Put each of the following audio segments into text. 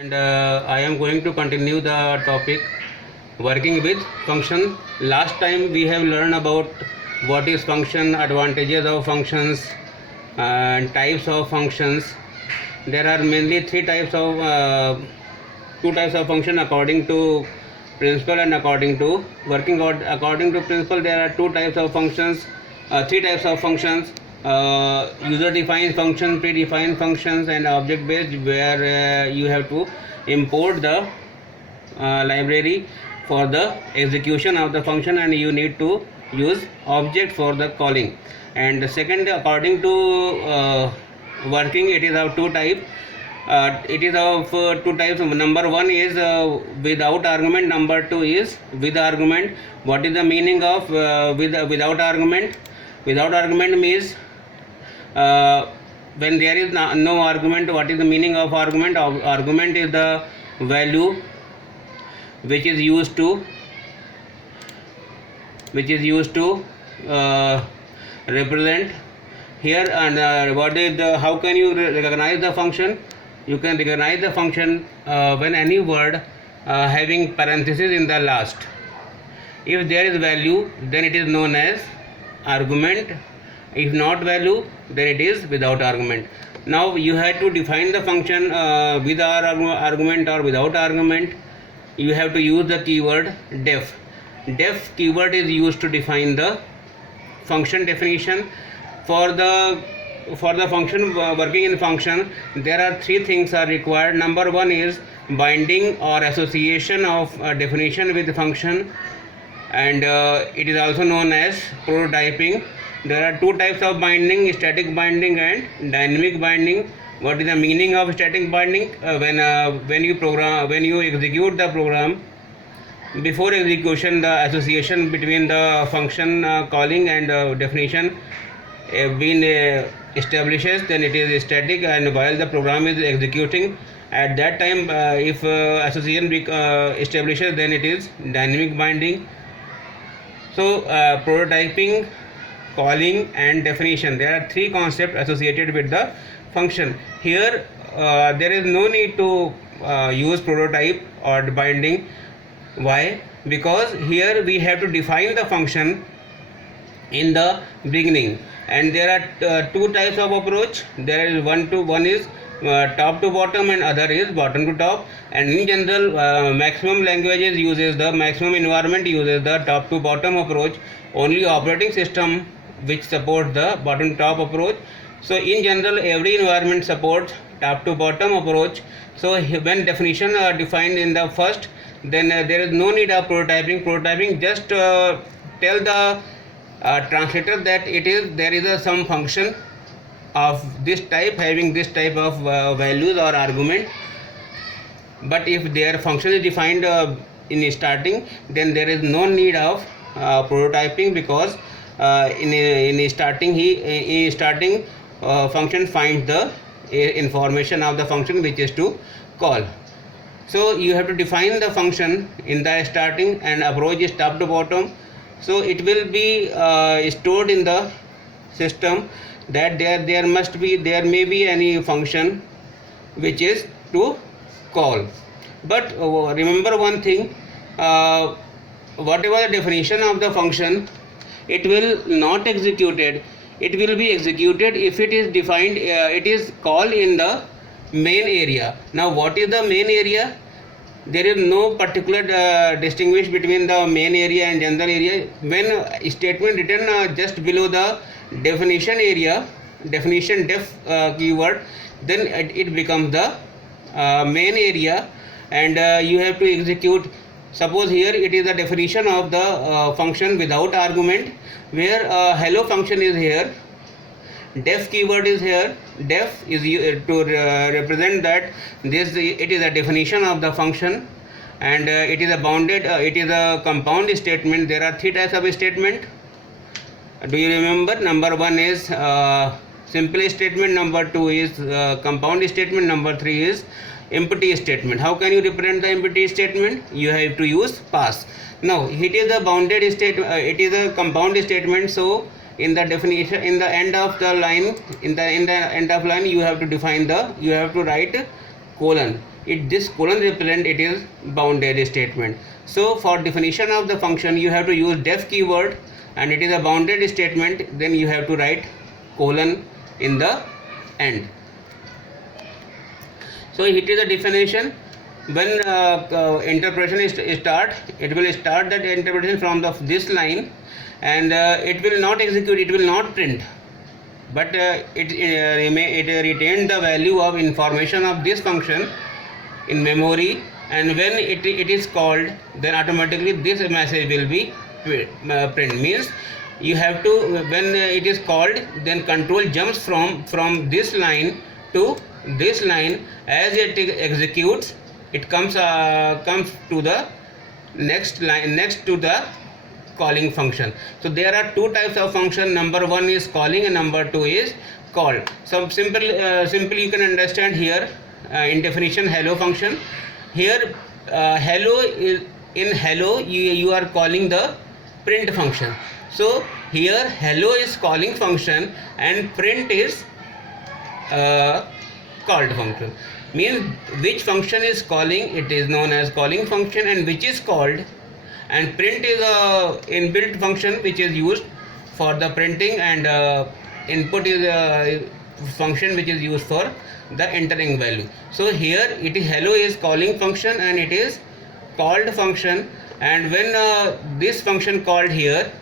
And I am going to continue the topic working with function. Last time we have learned about what is function, advantages of functions, and types of functions. There are mainly two types of function according to principle and according to working out. According to principle, there are three types of functions: user defined function, predefined functions, and object based, where you have to import the library for the execution of the function, and you need to use object for the calling. And the second, according to working, it is of two types. It is of two types. Number one is without argument. Number two is with argument. What is the meaning of without argument? Without argument means when there is no argument. What is the meaning of argument? Argument is the value which is used to represent here. And what is the how can you recognize the function? You can recognize the function when any word having parenthesis in the last. If there is value, then it is known as argument. If not value, then it is without argument. Now you have to define the function with argument or without argument. You have to use the keyword def. Def keyword is used to define the function definition. For the function working in function, there are three things are required. Number one is binding or association of definition with the function, and it is also known as prototyping. There are two types of binding: static binding and dynamic binding. What is the meaning of static binding? When you execute the program, before execution the association between the function calling and definition been establishes, then it is static, and while the program is executing, at that time if association establishes, then it is dynamic binding. So prototyping, calling, and definition, there are three concepts associated with the function. Here there is no need to use prototype or binding. Why? Because here we have to define the function in the beginning, and there are two types of approach. There is one is top to bottom, and other is bottom to top. And in general, maximum languages uses the maximum environment uses the top to bottom approach. Only operating system which supports the bottom to top approach. So in general, every environment supports top to bottom approach. So when definition are defined in the first, then there is no need of prototyping. Just tell the translator that there is some function of this type having this type of values or argument. But if their function is defined in starting, then there is no need of prototyping, because in starting function finds the information of the function which is to call. So you have to define the function in the starting, and approach is top to bottom. So it will be stored in the system that there may be any function which is to call. But remember one thing, whatever the definition of the function, it will not executed. It will be executed if it is defined, it is called in the main area. Now what is the main area? There is no particular distinguish between the main area and general area. When a statement written just below the definition area, definition def keyword, then it becomes the main area, and you have to execute. Suppose here it is the definition of the function without argument, where hello function is here, def keyword is here. Def is to represent that it is a definition of the function, and it is a compound statement. There are three types of statement. Do you remember? Number one is simple statement, number two is compound statement, number three is empty statement. How can you represent the empty statement? You have to use pass. Now it is a bounded statement, it is a compound statement. So in the definition, in the end of the line, you have to write colon. this colon represent it is bounded statement. So for definition of the function you have to use def keyword, and it is a bounded statement, then you have to write colon in the end. So it is a definition. When interpretation is start, it will start that interpretation from this line, and it will not execute, it will not print, but it retained the value of information of this function in memory, and when it is called, then automatically this message will be print. Means you have to, when it is called, then control jumps from this line to this line. As it executes, it comes to the next line, next to the calling function. So there are two types of function. Number one is calling and number two is called. So simply you can understand here in definition hello function. Here hello is, in hello you are calling the print function. So here hello is calling function and print is called function. Means which function is calling, it is known as calling function, and which is called, and print is a inbuilt function which is used for the printing, and input is a function which is used for the entering value. So here it is hello is calling function and it is called function, and when this function called here,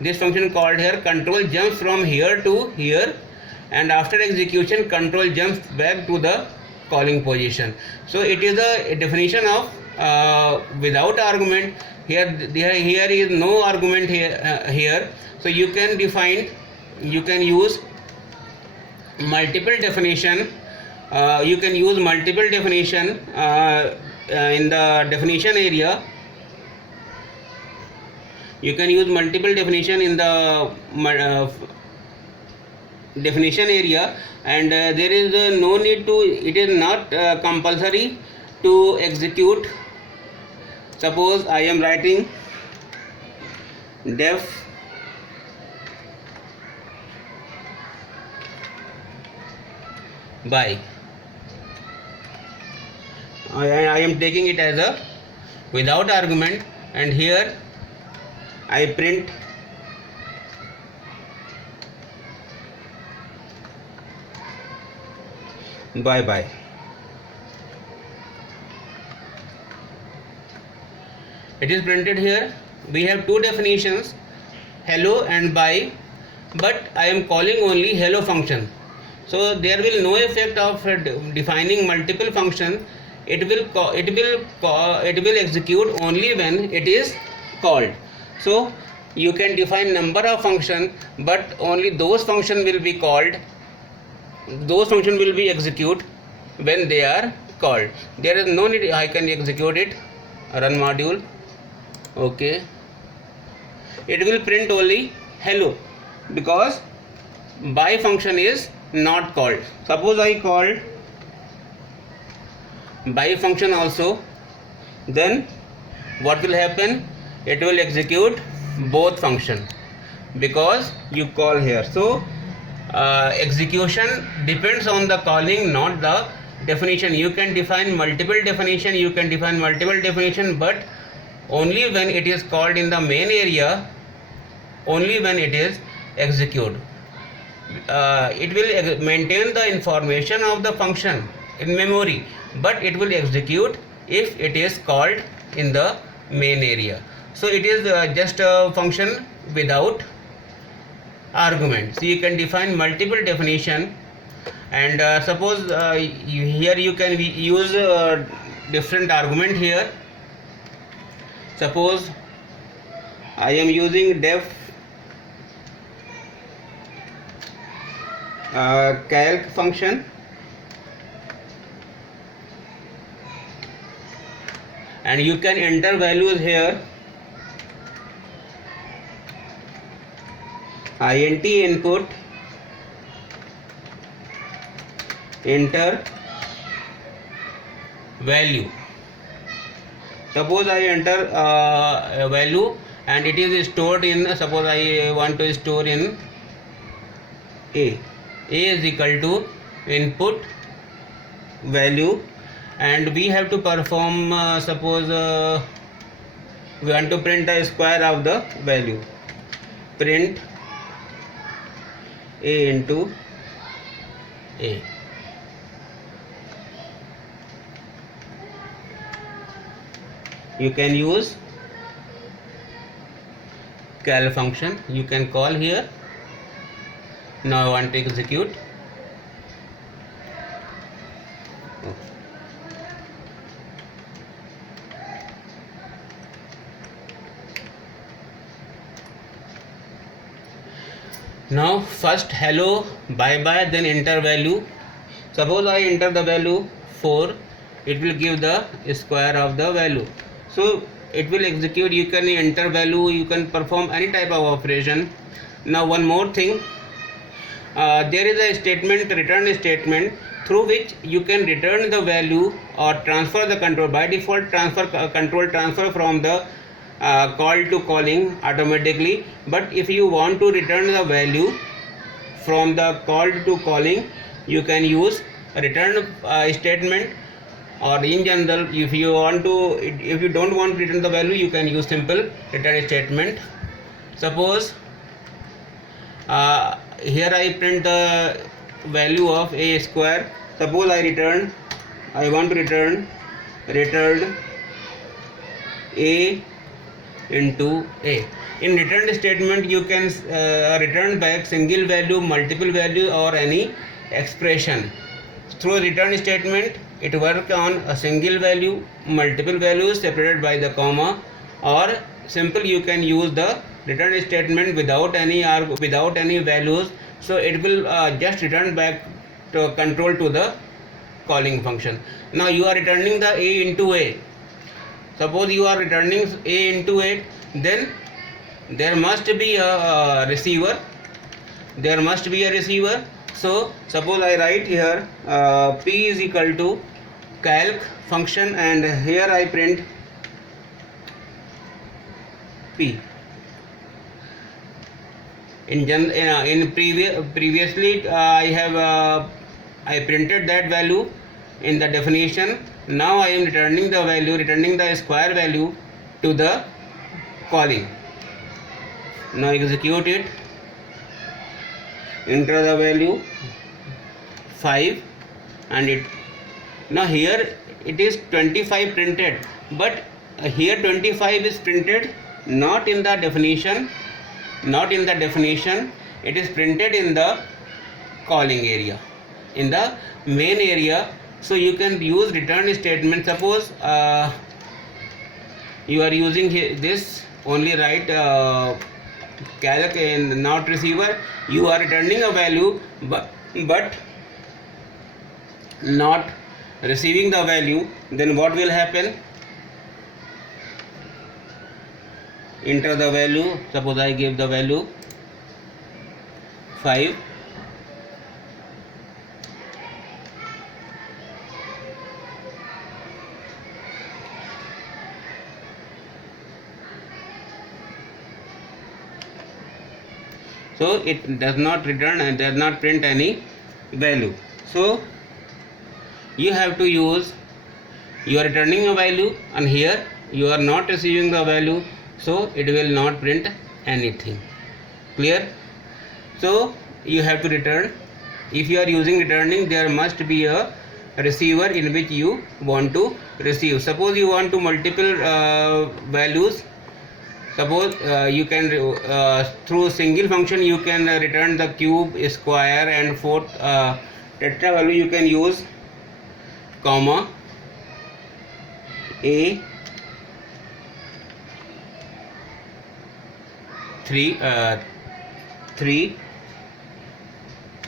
control jumps from here to here, and after execution control jumps back to the calling position. So it is a definition of without argument. Here is no argument here. So you can define, you can use multiple definition. You can use multiple definition in the definition area. You can use multiple definition in the definition area, and there is no need to, it is not compulsory to execute. Suppose I am writing def by, I am taking it as a without argument, and here I print bye. It is printed here. We have two definitions, hello and bye, but I am calling only hello function. So there will no effect of defining multiple function. It will execute only when it is called. So you can define number of function, but only those function will be called, those function will be execute when they are called. There is no need I can execute it, run module, okay. It will print only hello because by function is not called. Suppose I called by function also, then what will happen? It will execute both function because you call here. So execution depends on the calling, not the definition. You can define multiple definition, but only when it is called in the main area, only when it is executed. It will maintain the information of the function in memory, but it will execute if it is called in the main area. So it is just a function without argument. So you can define multiple definition, and suppose here you can use different argument here. Suppose I am using def calc function, and you can enter values here, int input, enter value. Suppose I enter a value and it is stored in, suppose I want to store in A is equal to input value, and we have to perform suppose we want to print a square of the value. Print a into a. You can use cal function, you can call here. Now I want to execute. Now first hello, bye bye, then enter value. Suppose I enter the value 4, it will give the square of the value. So it will execute. You can enter value, you can perform any type of operation. Now one more thing, there is a statement, return statement, through which you can return the value or transfer the control. By default control transfer from the call to calling automatically, but if you want to return the value from the call to calling, you can use return statement, or in general if you don't want to return the value, you can use simple return statement. Suppose here I print the value of a square. Suppose I want to return a into a. In return statement you can return back single value, multiple value, or any expression. Through return statement it works on a single value, multiple values separated by the comma, or simple you can use the return statement without any values. So it will just return back to control to the calling function. Now you are returning the a into a. Suppose you are returning a into a, then there must be a receiver. So suppose I write here p is equal to calc function, and here I print p. Previously I printed that value in the definition. Now I am returning the square value to the calling. Now execute it. Enter the value 5, and it now here it is 25 printed, but here 25 is printed not in the definition. It is printed in the calling area, in the main area. So you can use return statement. Suppose you are using this only, write calc and not receiver. You are returning a value but not receiving the value. Then what will happen? Enter the value. Suppose I give the value 5. So it does not return and does not print any value. So you have to use, you are returning a value and here you are not receiving the value, so it will not print anything. Clear? So you have to return. If you are using returning, there must be a receiver in which you want to receive. Suppose you want to multiple values. Suppose you can through single function you can return the cube, square, and fourth tetra value. You can use comma a 3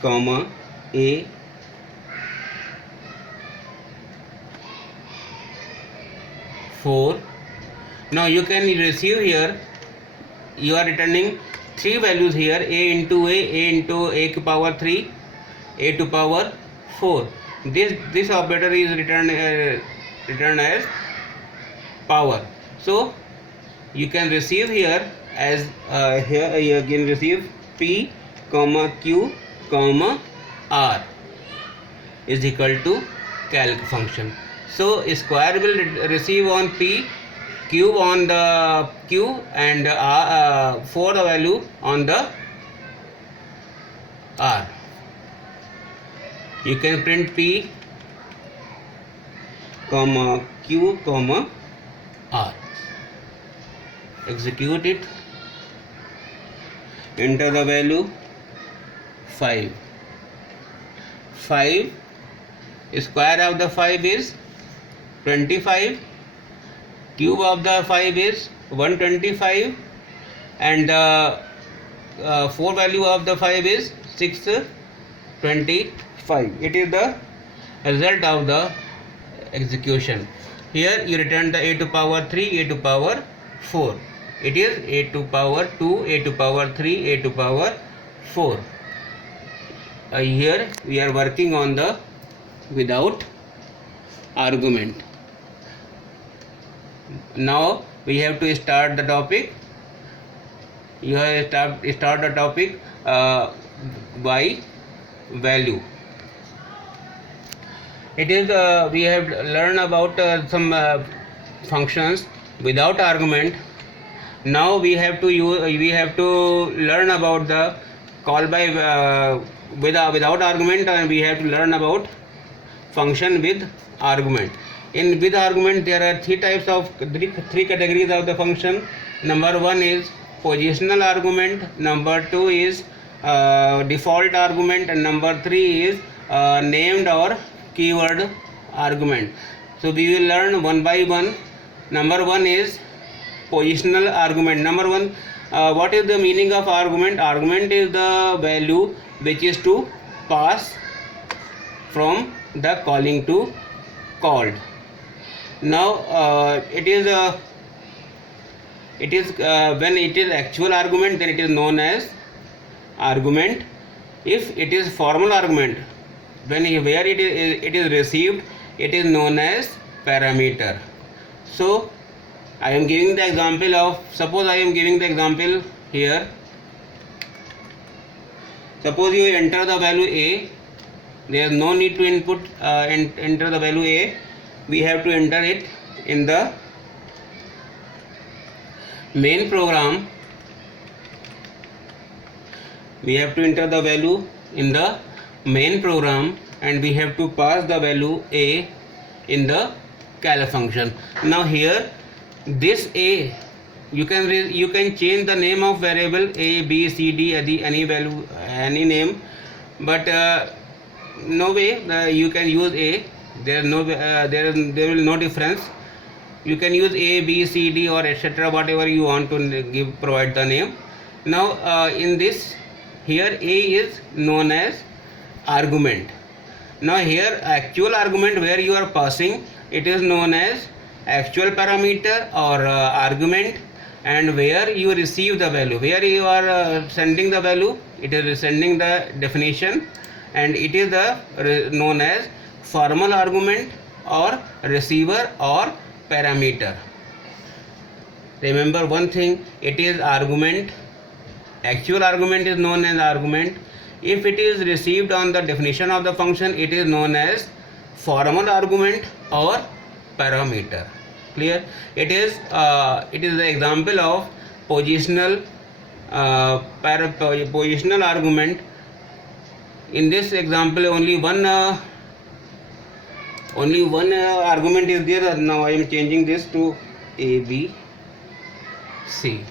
comma a 4. Now you can receive here, you are returning 3 values here, a into a to power 3, a to power 4. This operator is returned as power. So you can receive here as here you can receive p comma q comma r is equal to calc function. So square will receive on P, cube on the Q, and 4 the value on the R. You can print P, comma Q, comma R. Execute it. Enter the value 5. 5 square of the 5 is 25, cube of the 5 is 125, and the 4 value of the 5 is 625. It is the result of the execution. Here you return the a to power 3, a to power 4. It is a to power 2, a to power 3, a to power 4. Here we are working on the without argument. Now we have to start the topic. You have to start the topic by value. It is we have learned about some functions without argument. Now we have to learn about the call by without argument, and we have to learn about function with argument. In with argument there are three categories of the function. Number 1 is positional argument, number 2 is default argument, and number 3 is named or keyword argument. So we will learn one by one. Number 1 is positional argument. Number 1, what is the meaning of argument? Argument is the value which is to pass from the calling to called. Now it is when it is actual argument, then it is known as argument. If it is formal argument, where it is received, it is known as parameter. So I am giving the example of, suppose I am giving the example here. Suppose you enter the value A. There is no need to enter the value A. We have to enter it in the main program. We have to enter the value in the main program, and we have to pass the value A in the cal function. Now here this A, you can change the name of variable A, B, C, D, any value, any name, but no way you can use A. There will no difference. You can use A, B, C, D, or etc. whatever you want to provide the name. Now in this, here A is known as argument. Now here actual argument where you are passing, it is known as actual parameter or argument, and where you receive the value, where you are sending the value, it is sending the definition, and it is the known as formal argument or receiver or parameter. Remember one thing, it is argument. Actual argument is known as argument. If it is received on the definition of the function, it is known as formal argument or parameter. Clear? It is the example of positional positional argument. In this example, only one argument is there. Now I am changing this to A, B, C,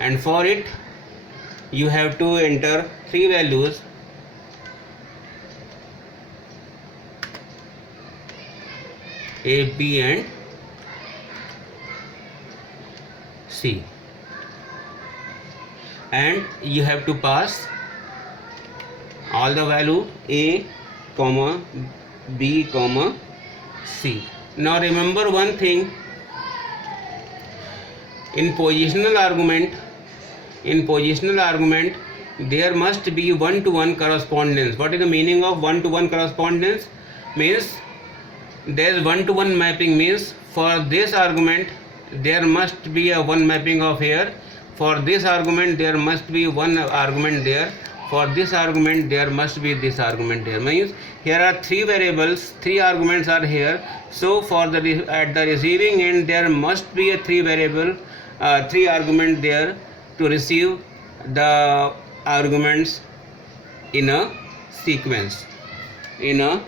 and for it you have to enter 3 values. A, B, and C, and you have to pass all the value A, comma B, comma C. Now remember one thing, in positional argument there must be one-to-one correspondence. What is the meaning of one-to-one correspondence? Means there is one-to-one mapping, means for this argument there must be a one mapping of here, for this argument there must be one argument there, for this argument there must be this argument here. Means here are three variables, three arguments are here. So for the at the receiving end there must be a three variable, three argument there to receive the arguments in a sequence, in a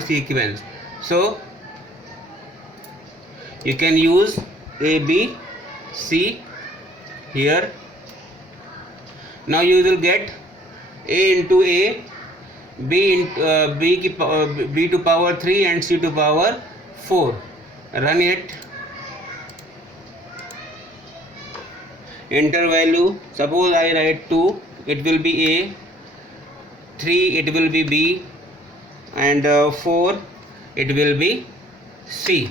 sequence. So you can use A, B, C here. Now you will get A into A, B into B to power 3 and C to power 4. Run it. Enter value. Suppose I write 2, it will be A, 3 it will be B, and 4 it will be C.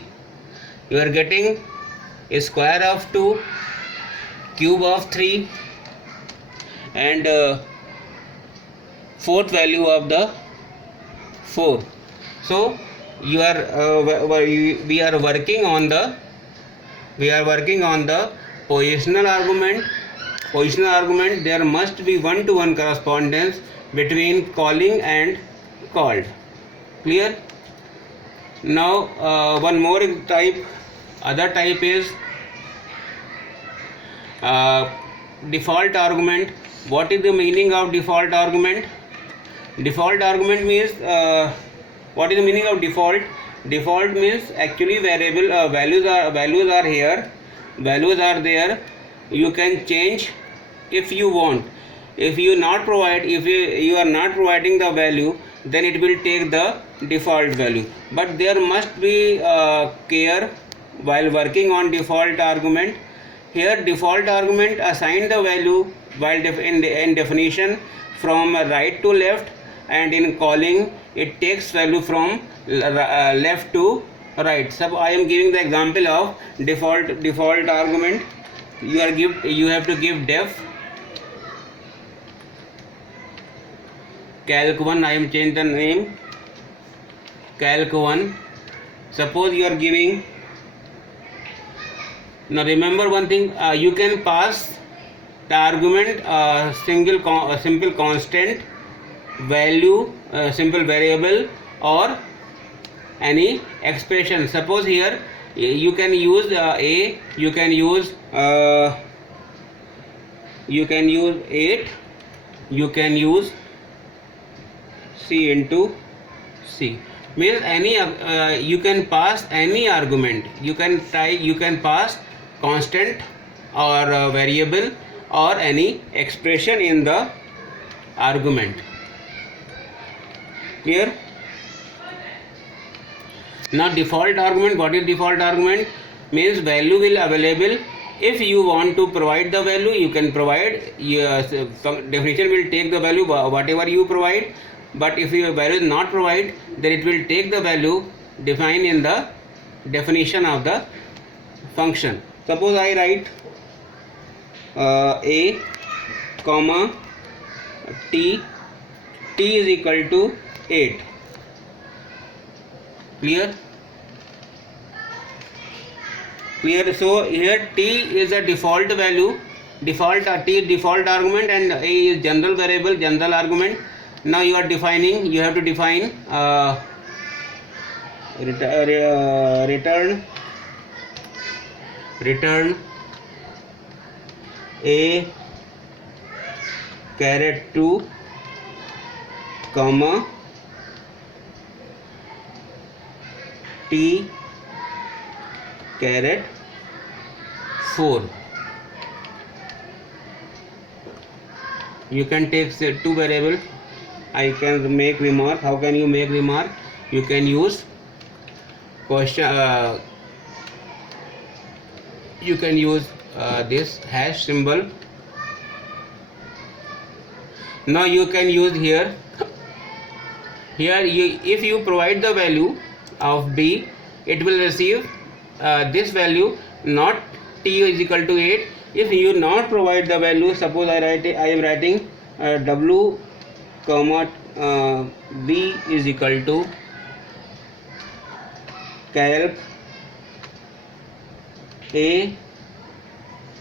You are getting a square of 2, cube of 3, and fourth value of the 4. So you are we are working on the positional argument. Positional argument, there must be one-to-one correspondence between calling and called. Clear? Now one more type, other type is default argument. What is the meaning of default argument? Default argument means what is the meaning of default? Default means actually variable values are here, values are there. You can change if you want. If you are not providing the value, then it will take the default value. But there must be care while working on default argument. Here default argument assign the value while in definition from right to left, and in calling it takes value from left to right. So I am giving the example of default argument. You have to give def calc1. I am changed the name calc1. Suppose you are giving. Now remember one thing, you can pass the argument simple constant, value, simple variable, or any expression. Suppose here you can use A, you can use 8, you can use C into C. Means any you can pass any argument. You can pass constant or variable or any expression in the argument. Clear? Now default argument, what is default argument? Means value will available. If you want to provide the value, you can provide. Definition will take the value whatever you provide. But if your value is not provide, then it will take the value defined in the definition of the function. Suppose I write A, comma T is equal to 8. Clear? So here T is a default value, T is default argument, and A is general variable, general argument. Now you are defining, you have to define return A caret 2, comma T caret 4. You can take two variable. I can make remark. How can you make remark? You can use question. You can use this hash symbol. Now you can use here. If you provide the value of B, it will receive this value, not T is equal to 8. If you not provide the value, suppose I am writing W, comma B is equal to calc A,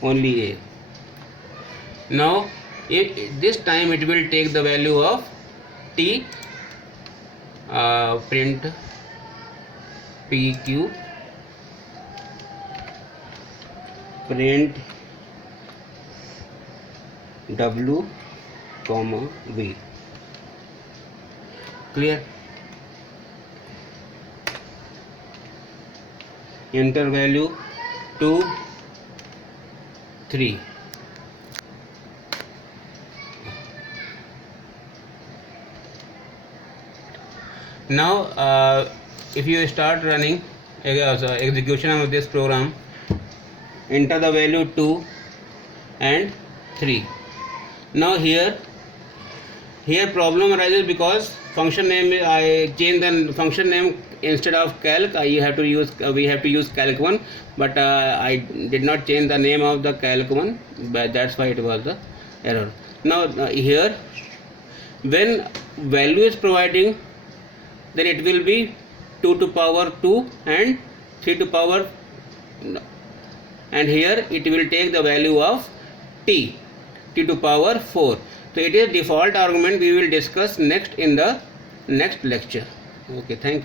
only A. Now This time it will take the value of t, print pq, print w comma v. Clear? Enter value 2, 3. Now if you start running execution of this program, enter the value 2 and 3. Now here problem arises because function name, I change the function name. Instead of calc, we have to use calc1, but I did not change the name of the calc1, but that's why it was the error. Now here when value is providing, then it will be 2 to power 2 and 3 to power, and here it will take the value of t to power 4. So it is default argument. We will discuss next in the next lecture. Okay, thank you.